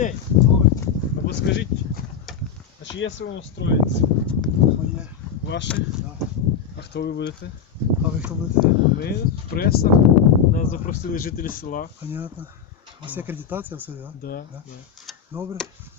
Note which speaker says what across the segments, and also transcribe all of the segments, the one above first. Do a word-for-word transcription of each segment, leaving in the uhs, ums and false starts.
Speaker 1: день. Ну ви скажіть, а чи є село строїться?
Speaker 2: Моє.
Speaker 1: Ваше?
Speaker 2: Да.
Speaker 1: А хто ви будете?
Speaker 2: А ви хто будете?
Speaker 1: Ми преса. Нас запросили жителі села.
Speaker 2: Понятно. У вас є акредитація, все, да?
Speaker 1: Да,
Speaker 2: Да.
Speaker 1: да.
Speaker 2: Добре.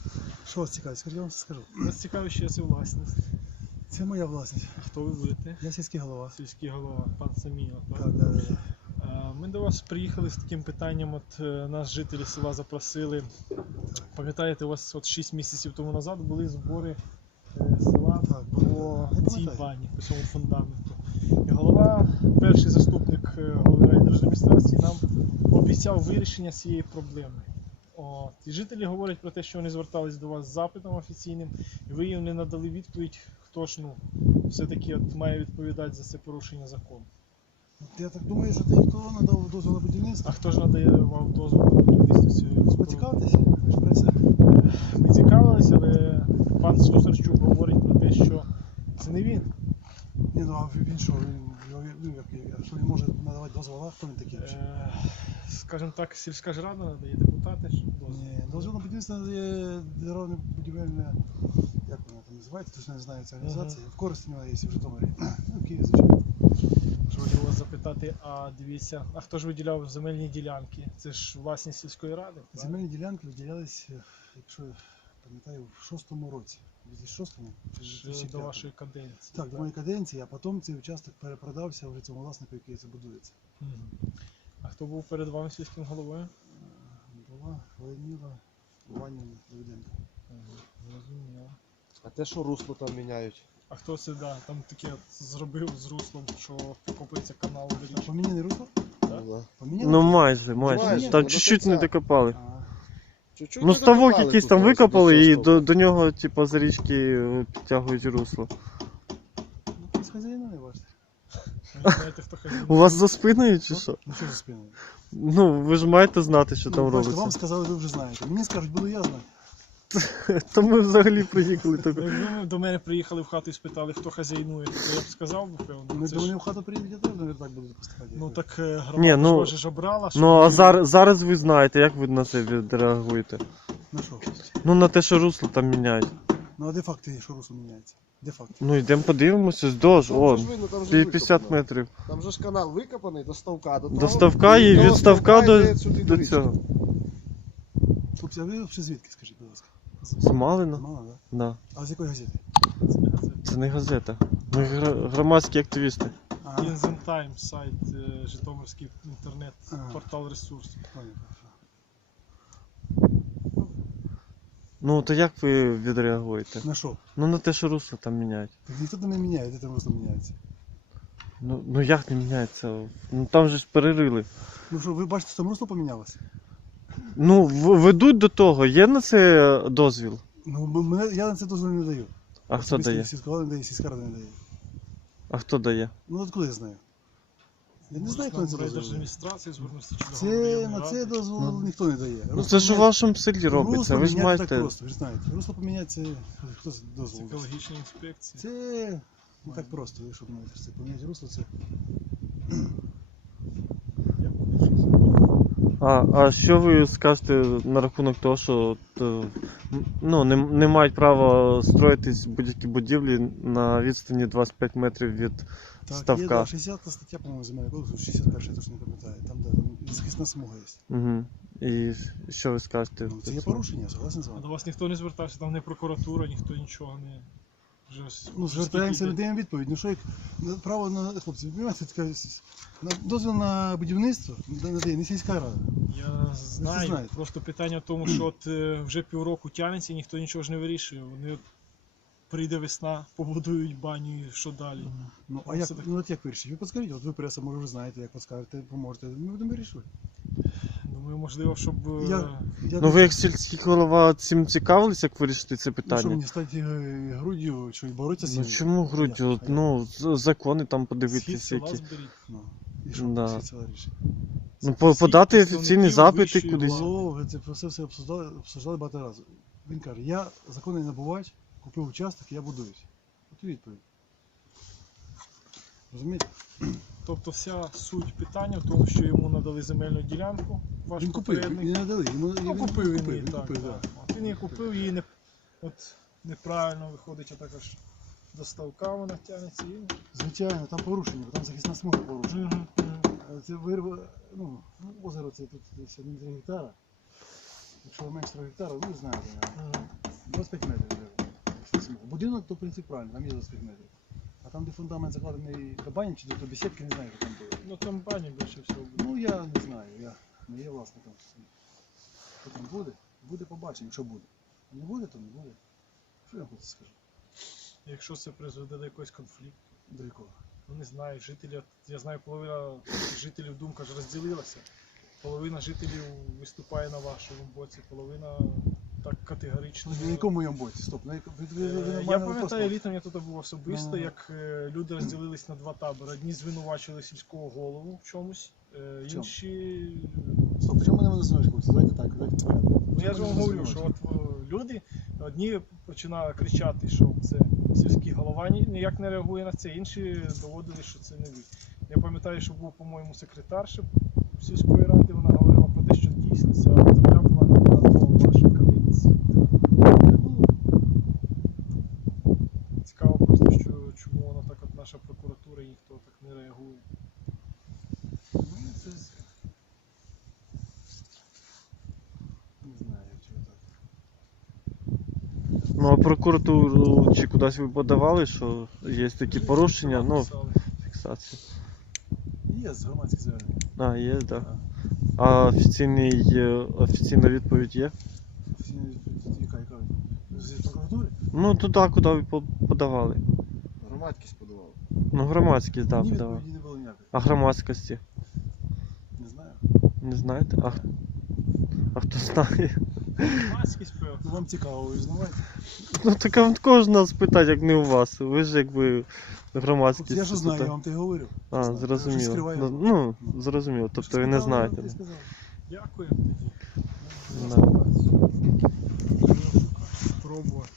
Speaker 2: Що вас цікавить? Скажіть, я вам все скажу.
Speaker 1: Нас цікаво, що це власність.
Speaker 2: Це моя власність.
Speaker 1: А хто ви будете?
Speaker 2: Я сільський голова.
Speaker 1: Сільський голова, пан Самілов. Так?
Speaker 2: Так, да, да, да.
Speaker 1: А, Ми до вас приїхали з таким питанням, от е, нас жителі села запросили. Пам'ятаєте, у вас от шість місяців тому назад були збори е, села
Speaker 2: Так,
Speaker 1: по
Speaker 2: я
Speaker 1: цій
Speaker 2: пам'ятаю.
Speaker 1: бані, по цьому фундаменту. І голова, перший заступник е, голови райдержадміністрації нам обіцяв вирішення цієї проблеми. От. І жителі говорять про те, що вони звертались до вас з запитом офіційним, і ви їм не надали відповідь, хто ж ну, все-таки от має відповідати за це порушення закону.
Speaker 2: Я так думаю, що той, хто надав дозвіл на будівництво,
Speaker 1: А хто ж надає вам дозвіл на будівництво цієї споруди?
Speaker 2: поцікавитесь, ви ж преса.
Speaker 1: Ми цікавилися, але пан Слюсарчук говорить про те, що це не він.
Speaker 2: Ні, ну а він що, він, ну, як, а що він може надавати дозвола, хто він такий взагалі?
Speaker 1: Е, Скажімо так, сільська ж рада надає, депутати ж дозвіл.
Speaker 2: Ні, дозвіл на будівництво надає державне будівельне, як воно там називається, точно не знаю ця організація. В Коростені вона є в Житомирі, ну в Києві, звичайно.
Speaker 1: Що хотів вас запитати, а дивіться, а хто ж виділяв земельні ділянки? Це ж власність сільської ради? правильно?
Speaker 2: Земельні ділянки виділялись, якщо я пам'ятаю, в шостому році. В дві тисячі шостому чи
Speaker 1: Ж
Speaker 2: дві тисячі
Speaker 1: до
Speaker 2: п'ятому.
Speaker 1: вашої каденції.
Speaker 2: Так, до моєї каденції, а потім цей участок перепродався вже цьому власнику, який це будується.
Speaker 1: Мгм. А хто був перед вами сільським головою?
Speaker 2: Була Леоніла Іванівна Давиденко.
Speaker 1: Зрозуміло.
Speaker 3: А те, що русло там міняють?
Speaker 1: А хто це, да, там таке от зробив з руслом, що копається канал
Speaker 2: А
Speaker 1: вирішив?
Speaker 2: поміняний русло?
Speaker 1: Так?
Speaker 3: Ну, да.
Speaker 2: Поміняний?
Speaker 4: Ну майже, майже.
Speaker 3: Майже,
Speaker 4: Там
Speaker 3: ну,
Speaker 4: чуть-чуть
Speaker 3: до
Speaker 4: не
Speaker 3: кінця.
Speaker 4: докопали.
Speaker 2: А,
Speaker 3: Чуть-чуть
Speaker 4: Ну
Speaker 3: не
Speaker 4: ставок
Speaker 3: докопали
Speaker 4: якийсь
Speaker 3: тут,
Speaker 4: там
Speaker 3: ось,
Speaker 4: викопали
Speaker 3: до
Speaker 4: і
Speaker 3: цього
Speaker 4: до,
Speaker 3: ставка.
Speaker 4: до нього, типу, з річки е, підтягують русло.
Speaker 2: ну, хтось хазяїновий, бачите.
Speaker 1: Ви не знаєте, хто хазяїн?
Speaker 4: У вас за спиною чи що?
Speaker 2: Ну що за спиною?
Speaker 4: Ну, ви ж маєте знати, що там
Speaker 2: Ну, бачите,
Speaker 4: робиться.
Speaker 2: вам сказали, ви вже знаєте. Мені скажуть, буду я знати.
Speaker 4: То ми взагалі приїхали так.
Speaker 1: Якби ви до мене приїхали в хату і спитали, хто хазяйнує, то я б сказав, би, певно.
Speaker 2: Ну,
Speaker 1: Це
Speaker 2: то
Speaker 1: ж-
Speaker 2: вони в хату приїдуть, я теж, мабуть, так буду поступати.
Speaker 1: Ну
Speaker 2: як
Speaker 1: так е,
Speaker 4: Ні,
Speaker 1: громада
Speaker 4: ну-
Speaker 1: ж ж обрала, що
Speaker 4: Ну а
Speaker 1: ви-
Speaker 4: зараз, зараз ви знаєте, як ви на це відреагуєте?
Speaker 2: ви. На що?
Speaker 4: Ну на те, що русло там міняють.
Speaker 2: Ну а де факти, що русло міняється? Де факти?
Speaker 4: Ну йдемо подивимося, здовж,
Speaker 3: Там же
Speaker 4: он,
Speaker 3: ж видно, там же
Speaker 4: п'ятдесят
Speaker 3: викопано.
Speaker 4: метрів.
Speaker 3: Там же ж канал викопаний до ставка, до
Speaker 4: До
Speaker 3: того,
Speaker 4: ставка і
Speaker 3: до
Speaker 4: від ставка
Speaker 3: ставка
Speaker 4: до,
Speaker 3: йде сюди
Speaker 4: до
Speaker 3: річки.
Speaker 4: цього.
Speaker 2: Хлопці, а ви взагалі звідки, скажіть, будь ласка?
Speaker 4: З Малина?
Speaker 2: Мало, так?
Speaker 4: Да.
Speaker 2: А з якої газети?
Speaker 1: Це не газета.
Speaker 4: Це не газета. Ми гра- громадські активісти.
Speaker 2: А,
Speaker 1: Інзен Тайм, сайт, е, Житомирський інтернет,
Speaker 2: Ага.
Speaker 1: портал ресурсів.
Speaker 2: понятно, хорошо.
Speaker 4: Ну то як ви відреагуєте?
Speaker 2: На що?
Speaker 4: Ну на те, що русло там міняють.
Speaker 2: Так ніхто там не міняє, де там русло міняється.
Speaker 4: Ну, ну як не міняється? Ну там же ж перерили.
Speaker 2: Ну що, ви бачите, що там русло помінялося?
Speaker 4: Ну, в- ведуть до того, є на це дозвіл?
Speaker 2: Ну, м- мене, я на це дозволу не даю.
Speaker 4: А хто дає?
Speaker 2: Сільська влада не дає, сільська рада не дає.
Speaker 4: А хто дає?
Speaker 2: Ну откуда я знаю? Я не знаю, хто на це дозволу дає.
Speaker 1: Райдержадміністрації звернувся чи до
Speaker 2: Це,
Speaker 1: голови
Speaker 2: на це
Speaker 1: ради.
Speaker 2: дозволу
Speaker 4: Ну.
Speaker 2: ніхто не дає.
Speaker 4: Ну це ж у вашому селі робиться,
Speaker 2: русло
Speaker 4: ви ж
Speaker 2: міняти
Speaker 4: маєте.
Speaker 2: так просто, ви ж знаєте. Русло поміняти це хтось
Speaker 1: З
Speaker 2: дозволу. дасть.
Speaker 1: екологічної інспекції.
Speaker 2: Це не так просто, ви що думаєте, що це поміняти русло, це
Speaker 4: А, а що ви скажете на рахунок того, що от, е, м, ну, не, не мають права строїтись будь-які будівлі на відстані двадцять п'ять метрів від
Speaker 2: так,
Speaker 4: ставка?
Speaker 2: є, да, шістдесята стаття, по-моєму, земельного кодексу, шістдесят перша, я точно не пам'ятаю. Там, де там захисна смуга є.
Speaker 4: Угу. І що ви скажете?
Speaker 2: Ну, це
Speaker 4: по
Speaker 2: є
Speaker 4: цьому?
Speaker 2: порушення, согласен з
Speaker 1: А
Speaker 2: вами.
Speaker 1: до вас ніхто не звертався, там не прокуратура, ніхто нічого не... Вже,
Speaker 2: Ну,
Speaker 1: вже
Speaker 2: звертаємося,
Speaker 1: скільки
Speaker 2: не даємо відповідь. Ну що як на- право на хлопці, ви розумієте, така на дозвіл на будівництво надає не сільська рада.
Speaker 1: Я знаю,
Speaker 2: знаєте.
Speaker 1: просто питання в тому, що от е, вже півроку тягнеться і ніхто нічого ж не вирішує. Вони от прийде весна, побудують баню і що далі.
Speaker 2: Ну а
Speaker 1: Ну,
Speaker 2: як
Speaker 1: все так.
Speaker 2: ну от як вирішити? Ви підскажіть, от ви преса, може ви знаєте, як підскажете, поможете. Ми будемо вирішувати.
Speaker 1: Думаю, можливо, щоб е,
Speaker 2: Я, я
Speaker 4: Ну ви як сільський голова цим цікавились, як вирішити це
Speaker 2: ну, що
Speaker 4: питання?
Speaker 2: мені стати е, груддю, що і боротися з
Speaker 4: Ну
Speaker 2: цим?
Speaker 4: чому груддю?
Speaker 2: Я- а я-
Speaker 4: Ну, з- закони там
Speaker 1: схід
Speaker 4: подивитися
Speaker 1: села
Speaker 4: які.
Speaker 1: зберіть.
Speaker 2: Ну, і що
Speaker 4: Да.
Speaker 2: всі ціла рішення?
Speaker 4: Ну, по-
Speaker 1: Всі
Speaker 4: подати
Speaker 1: представники
Speaker 4: офіційні запити
Speaker 1: вищої
Speaker 4: кудись.
Speaker 1: влади.
Speaker 2: Було, ви це про це все обсуждали, обсуждали багато разів. Він каже, я законний набувач, купив участок, я будуюсь. От і відповідь. Розумієте?
Speaker 1: Тобто вся суть питання в тому, що йому надали земельну ділянку ваш
Speaker 2: Він купив,
Speaker 1: попередник.
Speaker 2: він не надали. Йому,
Speaker 1: Ну,
Speaker 2: він
Speaker 1: купив він її,
Speaker 2: він
Speaker 1: так.
Speaker 2: купив,
Speaker 1: так.
Speaker 2: да.
Speaker 1: От він її купив, її не, от, неправильно виходить, а також до ставка вона тягнеться. І...
Speaker 2: Звичайно, там порушення, бо там захисна смуга порушена.
Speaker 1: Мгм, мгм.
Speaker 2: Е, Це вирва, ну, ну, озеро це тут десь один три гектара. Якщо менше трьох гектарів, ну, знаєте, наверное.
Speaker 1: Мгм.
Speaker 2: двадцять п'ять метрів вже захисна смуга. Будинок, то в принципі правильно, там є двадцять п'ять метрів. А там, де фундамент закладений до бані чи до бесідки, не знаю, як там було.
Speaker 1: Ну там бані більше всього буде.
Speaker 2: Ну я не знаю, я не є власником. Що там буде? Буде, побачимо, що буде. Не буде, то не буде. Що я хочу скажу?
Speaker 1: Якщо це призведе до якогось конфлікту.
Speaker 2: До якого?
Speaker 1: Ну не знаю, жителі, я знаю, половина жителів думка ж розділилася. Половина жителів виступає на вашому боці, половина так категорично.
Speaker 2: На якому моєму боці? Стоп, на якому? Ви, ви, ви,
Speaker 1: Е,
Speaker 2: ви
Speaker 1: Я
Speaker 2: нормально
Speaker 1: пам'ятаю,
Speaker 2: вопрос
Speaker 1: літом я тут був особисто,
Speaker 2: Ну.
Speaker 1: як е, люди розділились на два табори. Одні звинувачили сільського голову в чомусь, е,
Speaker 2: В чому?
Speaker 1: інші.
Speaker 2: Стоп, чому мене не звинувачують? Давайте так, давайте порядку.
Speaker 1: Ну я ж вам говорю, що от е, люди одні починали кричати, що це сільський голова ні- ніяк не реагує на це, інші доводили, що це не ви. Я пам'ятаю, що був, по-моєму, секретарша сільської ради, вона говорила про те, що дійсно ця земля була на вашій каденці.
Speaker 2: Не було.
Speaker 1: Цікаво просто, що чому воно так от наша прокуратура і ніхто так не реагує.
Speaker 2: Ну, це... з- Не знаю, як чого так.
Speaker 4: Ну а прокуратуру чи кудись ви подавали, що є такі порушення, ну,
Speaker 1: Написали.
Speaker 4: фіксації.
Speaker 2: Є з громадських звернень.
Speaker 4: А, є, так. Да. А офіційний, е, офіційна відповідь є?
Speaker 2: Всі яка, яка? З прокуратури?
Speaker 4: Ну туди, куди ви по- подавали.
Speaker 3: Громадськість подавала.
Speaker 4: Ну, громадськість, так,
Speaker 2: Ні
Speaker 4: да, подавали.
Speaker 2: відповіді не було ніякої.
Speaker 4: А громадськості?
Speaker 2: Не знаю.
Speaker 4: Не знаєте? А, х- а хто знає?
Speaker 1: Громадськість певно.
Speaker 2: Ну вам цікаво, ви знаєте.
Speaker 4: Ну так а в кого ж нас питати, як не у вас? Ви ж якби громадськість.
Speaker 2: Я ж знаю,
Speaker 4: тут.
Speaker 2: я вам те говорю.
Speaker 4: А,
Speaker 2: Знаю. Я
Speaker 4: зрозуміло.
Speaker 2: вже скриваю.
Speaker 4: Ну, ну, зрозуміло. Тобто ви не
Speaker 2: Спитали, я вам
Speaker 4: знаєте.
Speaker 2: те сказав.
Speaker 1: Дякую тоді.
Speaker 4: Да.
Speaker 1: Пробувати.